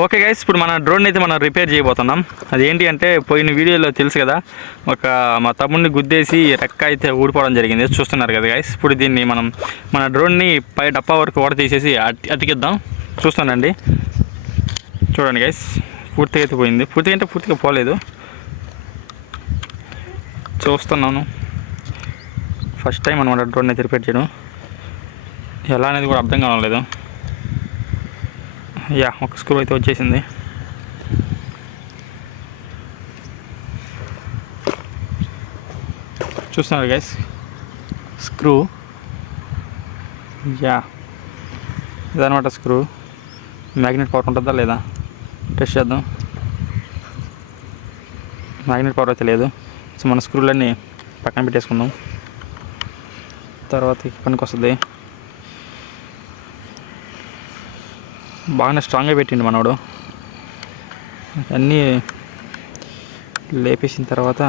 Okay guys, ఇప్పుడు మన drone అయితే మనం రిపేర్ చేయబోతున్నాం. అదేంటి అంటే పోయిన వీడియోలో తెలుసు కదా, మా తమ్ముడిని గుద్దేసి రెక్క అయితే ఊడిపోవడం జరిగింది, చూస్తున్నారు కదా గైస్. ఇప్పుడు దీన్ని మన డ్రోన్ని పై డప్పా వరకు ఓడ తీసేసి అతికిద్దాం. చూస్తానండి, చూడండి గైస్. పూర్తిగా అయితే పోయింది, పూర్తిగా అంటే పూర్తిగా పోలేదు, చూస్తున్నాను. ఫస్ట్ టైం అనమాట డ్రోన్ అయితే రిపేర్ చేయడం, ఎలా అనేది కూడా అర్థం కావట్లేదు. ఒక స్క్రూ అయితే వచ్చేసింది. చూస్తున్నారు గైస్, స్క్రూ ఇదనమాట స్క్రూ. మ్యాగ్నెట్ పవర్ ఉంటుందా లేదా టెస్ట్ చేద్దాం. మ్యాగ్నెట్ పవర్ అయితే లేదు. సో మన స్క్రూలన్నీ పక్కన పెట్టేసుకుందాం, తర్వాత పనికి వస్తుంది. బాగానే స్ట్రాంగ్గా పెట్టిండు మనోడు. అన్నీ లేపేసిన తర్వాత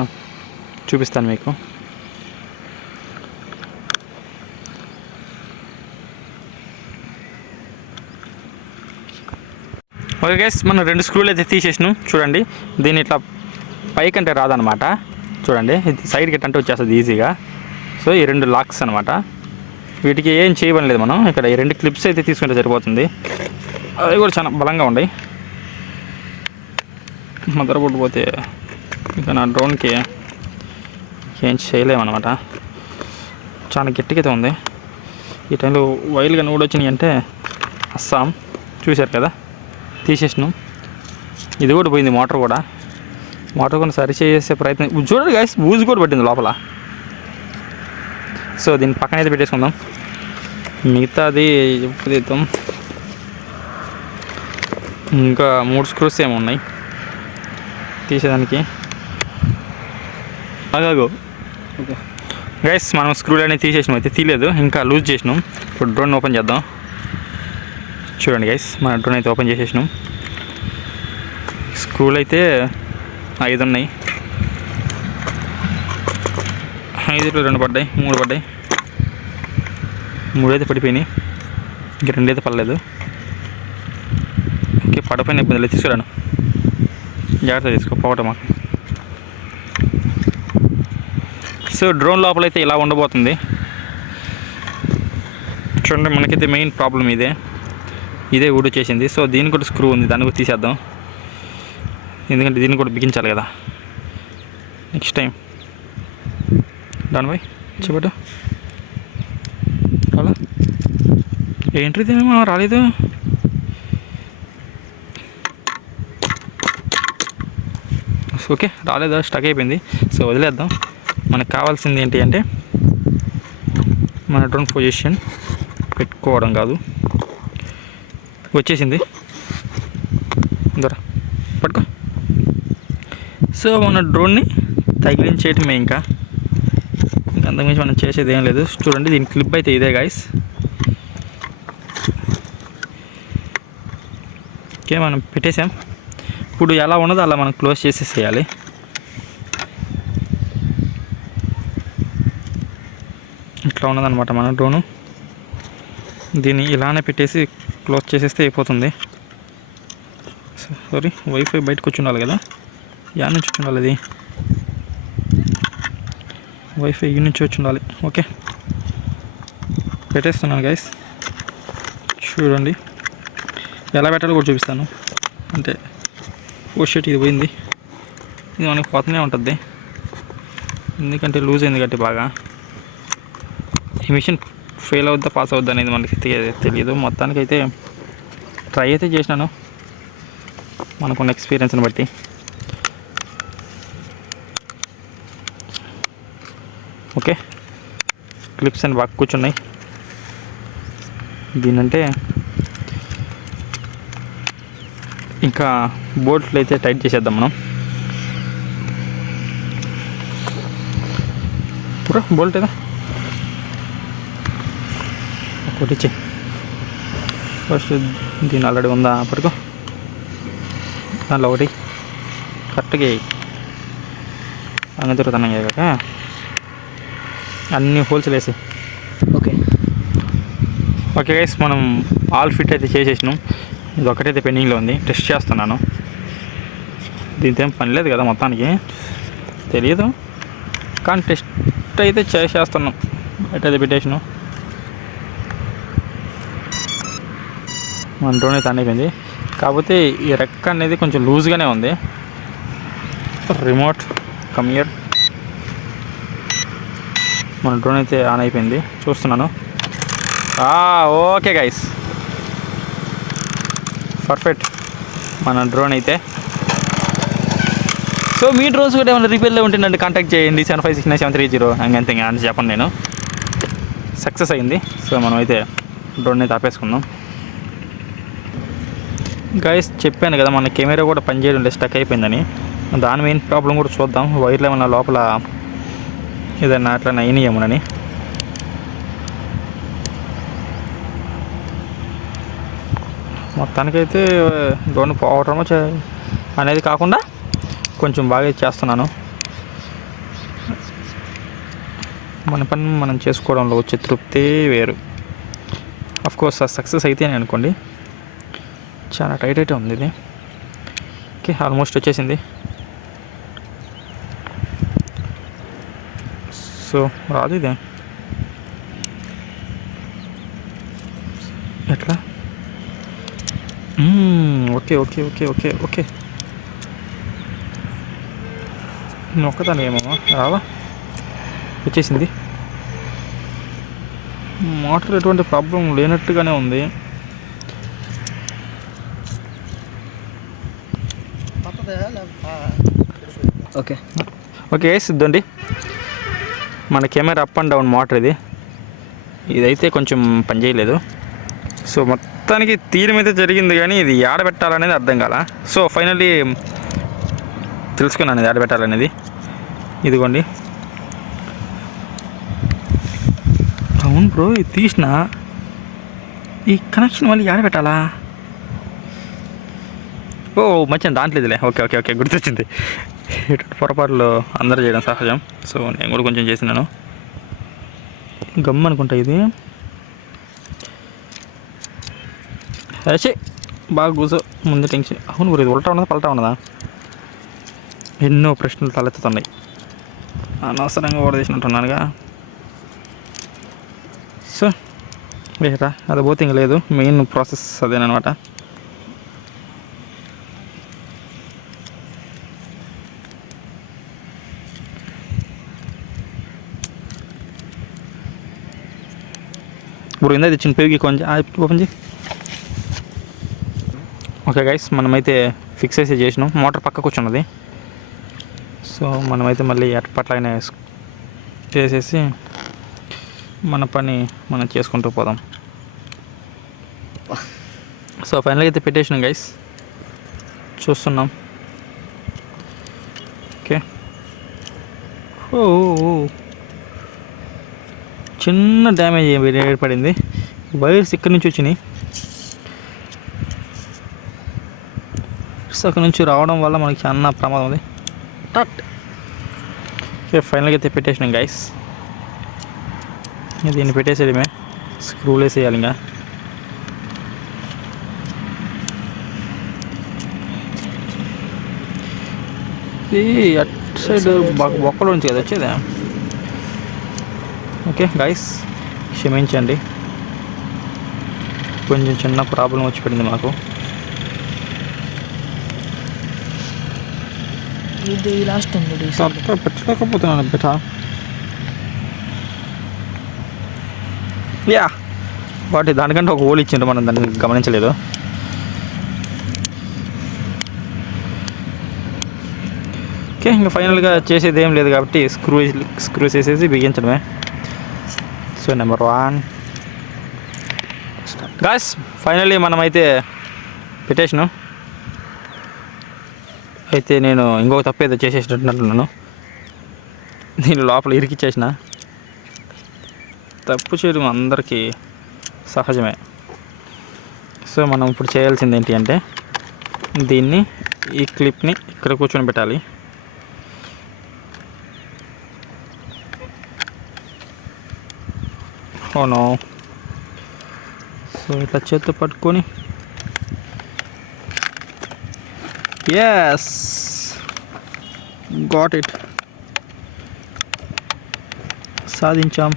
చూపిస్తాను మీకు. ఓకే గైస్, మనం 2 స్క్రూలు అయితే తీసేసినాం. చూడండి, దీన్ని ఇట్లా పైకంటే రాదనమాట. చూడండి, ఇది సైడ్కి అంటే వచ్చేస్తుంది ఈజీగా. సో ఈ 2 లాక్స్ అనమాట. వీటికి ఏం చేయబని లేదు మనం. ఇక్కడ ఈ 2 క్లిప్స్ అయితే తీసుకుంటే సరిపోతుంది. అవి కూడా చాలా బలంగా ఉన్నాయి. మదర్ బోర్డు పోతే ఇంకా నా డ్రోన్కి ఏం చేయలేమన్నమాట. చాలా గట్టిగా ఉంది. ఈ టైంలో వైర్లుగా ఊడొచ్చినాయి అంటే అస్సాం. చూశారు కదా, తీసేసినాం. ఇది కూడా పోయింది, మోటార్ కూడా సరి చేసే ప్రయత్నం. చూడండి గైస్, బూజు కూడా పట్టింది లోపల. సో దీన్ని పక్కన అయితే పెట్టేసుకుందాం. మిగతాది ఎప్పుడు తీద్దాం. ఇంకా 3 స్క్రూస్ ఏమో ఉన్నాయి తీసేదానికి. అలాగో ఓకే గైస్, మనం స్క్రూలు అనేది తీసేసినాం, అయితే తీయలేదు, ఇంకా లూజ్ చేసినాం. ఇప్పుడు డ్రోన్ ఓపెన్ చేద్దాం. చూడండి గైస్, మన డ్రోన్ అయితే ఓపెన్ చేసేసినాం. స్క్రూలు అయితే 5 ఉన్నాయి. 5లో 2 పడ్డాయి, 3 పడ్డాయి. 3 అయితే పడిపోయినాయి, ఇంక 2 అయితే పడలేదు. ఓకే, పడపోయిన ఇబ్బంది తీసుకురాను, జాగ్రత్త తీసుకో పోవటం మాకు. సో డ్రోన్ లోపల అయితే ఇలా ఉండబోతుంది. చూడండి, మనకైతే మెయిన్ ప్రాబ్లం ఇదే ఊడి చేసింది. సో దీనికి కూడా స్క్రూ ఉంది, దాన్ని కూడా తీసేద్దాం. ఎందుకంటే దీన్ని కూడా బిగించాలి కదా నెక్స్ట్ టైం. దాని బై చెప్పటు అలా ఏంటిది, ఏమో రాలేదు. ఓకే, రాలేదు, స్టక్ అయిపోయింది. సో వదిలేద్దాం. మనకు కావాల్సింది ఏంటి అంటే మన డ్రోన్ పొజిషన్ పెట్టుకోవడం కాదు. వచ్చేసింది, దొర పట్టుకో. సో మన డ్రోన్ని తగిలించేయటమే, ఇంకా అంతకుమించి మనం చేసేది ఏం లేదు. చూడండి, దీని క్లిప్ అయితే ఇదే గాయస్. ఓకే, మనం పెట్టేసాం. ఇప్పుడు ఎలా ఉన్నదో అలా మనం క్లోజ్ చేసేసేయాలి. ఇట్లా ఉన్నదనమాట మన డ్రోను. దీన్ని ఇలానే పెట్టేసి క్లోజ్ చేసేస్తే అయిపోతుంది. సారీ, వైఫై బయటకు వచ్చి ఉండాలి కదా, యా నుంచి వచ్చి ఉండాలి, అది వైఫై ఈ నుంచి వచ్చి ఉండాలి. ఓకే, పెట్టేస్తున్నాను గైస్. చూడండి, ఎలా పెట్టాలో కూడా చూపిస్తాను. అంటే షర్ట్ ఇది పోయింది, ఇది మనకి పోతూనే ఉంటుంది, ఎందుకంటే లూజ్ అయింది కాబట్టి బాగా. ఈ మిషన్ ఫెయిల్ అవుద్దా పాస్ అవుద్దా అనేది మనకి తెలియదు. మొత్తానికైతే ట్రై అయితే చేసినాను మనకున్న ఎక్స్పీరియన్స్ని బట్టి. ఓకే, క్లిప్స్ అని బాగా కూర్చున్నాయి. దీనంటే ఇంకా బోల్ట్లు అయితే టైట్ చేసేద్దాం మనం. పూరా బోల్ట్ ఏదా ఒకటి ఇచ్చే. ఫస్ట్ దీని ఆల్రెడీ ఉందా పట్టుకో, దాంట్లో ఒకటి కరెక్ట్గా అన్నీ తిరుగుతున్నాయి కాక అన్ని హోల్స్ వేసి. ఓకే ఓకే గైస్, మనం ఆల్ ఫిట్ అయితే చేసేసినాం. ఇది ఒకటైతే పెండింగ్లో ఉంది, టెస్ట్ చేస్తున్నాను. దీంతో ఏం పని లేదు కదా మొత్తానికి, తెలియదు కానీ టెస్ట్ అయితే చేసేస్తున్నాం. ఎట్టయితే పెట్టేసాను. మన డ్రోన్ అయితే అయిపోయింది. కాకపోతే ఈ రెక్క అనేది కొంచెం లూజ్గానే ఉంది. Remote come here. మన డ్రోన్ అయితే ఆన్ అయిపోయింది, చూస్తున్నాను. ఓకే గైస్, పర్ఫెక్ట్ మన డ్రోన్ అయితే. సో మీ డ్రోన్స్ కూడా ఏమైనా రిపేర్లో ఉంటుందంటే కాంటాక్ట్ చేయండి 75697330 అంతే అని చెప్పండి. నేను సక్సెస్ అయింది. సో మనం అయితే డ్రోన్ అయితే ఆపేసుకుందాం. గైస్ చెప్పాను కదా మన కెమెరా కూడా పనిచేయడం స్టక్ అయిపోయిందని. దాని మెయిన్ ప్రాబ్లం కూడా చూద్దాం. వైర్లు ఏమన్నా లోపల ఏదన్నా అట్లా అయినాయేమోనని. మొత్తానికైతే డ్రోన్ పోవటం అనేది కాకుండా కొంచెం బాగా చేస్తున్నాను. మన పని మనం చేసుకోవడంలో వచ్చే తృప్తి వేరు. అఫ్కోర్స్ ఆ సక్సెస్ అయితేనే అనుకోండి. చాలా టైట్ అయితే ఉంది ఇది. ఓకే, ఆల్మోస్ట్ వచ్చేసింది. సో రాదు ఇదే ఎట్లా? Okay okay okay okay okay నొక్కదానికి ఏమో రావా, వచ్చేసింది. మోటార్ ఎటువంటి ప్రాబ్లం లేనట్టుగానే ఉంది. ఓకే ఓకే సిద్ధండి. మన camera up and down motor ఇదైతే కొంచెం పనిచేయలేదు. సో మొత్తానికి తీరం అయితే జరిగింది, కానీ ఇది ఆడబెట్టాలనేది అర్థం కాల. సో ఫైనల్లీ తెలుసుకున్నాను ఇది ఆడబెట్టాలనేది. ఇదిగోండి. అవును బ్రో, ఇది తీసిన ఈ కనెక్షన్ మళ్ళీ ఆడబెట్టాలా? మంచిగా దాంట్లో ఇదిలే. ఓకే ఓకే ఓకే గుర్తొచ్చింది. పొరపాట్లు అందరూ చేయడం సహజం. సో నేను కూడా కొంచెం చేసినాను. గమ్ అనుకుంటా ఇది. హే బాగా కూర్చో, ముందు టెన్షన్. అవును బ్రో, ఇది ఉల్టా ఉన్నదా పల్టా ఉన్నదా? ఎన్నో ప్రశ్నలు తలెత్తుతున్నాయి. అనవసరంగా ఓడదీసినట్టున్నానుగా. సో వేరా అది పోతే ఇంక లేదు. మెయిన్ ప్రాసెస్ అదేనమాట. ఇప్పుడు ఇందా తెచ్చిన పేరుకి కొంచెం ఓపెన్ చేయి. ఓకే గైస్, మనమైతే ఫిక్స్ అయితే చేసినాం. మోటార్ పక్క కూర్చున్నది. సో మనమైతే మళ్ళీ అట్పట్లాగానే చేసేసి మన పని మనం చేసుకుంటూ పోదాం. సో ఫైనల్గా అయితే పెట్టేసినాం గైస్, చూస్తున్నాం. ఓకే, చిన్న డ్యామేజ్ ఏర్పడింది. వైర్స్ ఇక్కడి నుంచి వచ్చినాయి. అక్కడి నుంచి రావడం వల్ల మనకి చాలా ప్రమాదం ఉంది. ఓకే, ఫైనల్గా అయితే పెట్టేసినాం గైస్. దీన్ని పెట్టేసేయడమే, స్క్రూలు వేసేయాలి. ఇంకా ఇది అట్ సైడ్ బొక్కలో నుంచి కదా వచ్చేదా. ఓకే గైస్, క్షమించండి, కొంచెం చిన్న ప్రాబ్లం వచ్చి పడింది మాకు. ఇది లాస్ట్ ఉంది పెట్టలేకపోతున్నాను బెట. యా వాటి దానికంటే ఒక హోల్ ఇచ్చిండ్రు, మనం దాన్ని గమనించలేదు. ఓకే, ఇంకా ఫైనల్గా చేసేది ఏం లేదు కాబట్టి స్క్రూస్ వేసేసి బిగించడమే. సో నెంబర్ 1 గాయ్స్, ఫైనల్లీ మనమైతే పెట్టేసినాం. అయితే నేను ఇంకొక తప్పు ఏదో చేసేసినట్టున్నాను. నేను లోపల ఇరికిచ్చేసిన. తప్పు చేయడం అందరికీ సహజమే. సో మనం ఇప్పుడు చేయాల్సింది ఏంటి అంటే, దీన్ని ఈ క్లిప్ని ఇక్కడ కూర్చొని పెట్టాలి. అవును. సో ఇట్లా చేత్తో పట్టుకొని ఎస్, గాట్ ఇట్, సాధించాం.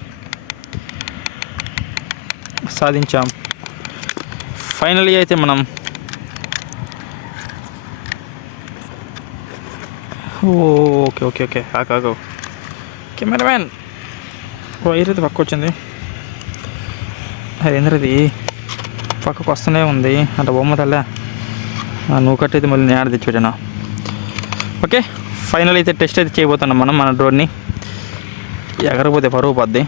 ఫైనలీ అయితే మనం ఓకే ఆగు కెమెరామ్యాన్, వైర్ అయితే పక్క వచ్చింది. అదేంద్రది పక్కకు వస్తూనే ఉంది అంటే బొమ్మ తల్ల. నువ్వు కట్టయితే మళ్ళీ నేను తెచ్చిపెట్టాను. ఓకే, ఫైనల్ అయితే టెస్ట్ అయితే చేయబోతున్నాం మనం మన డ్రోన్ని. ఎగరపోతే పరుగు పోద్ది.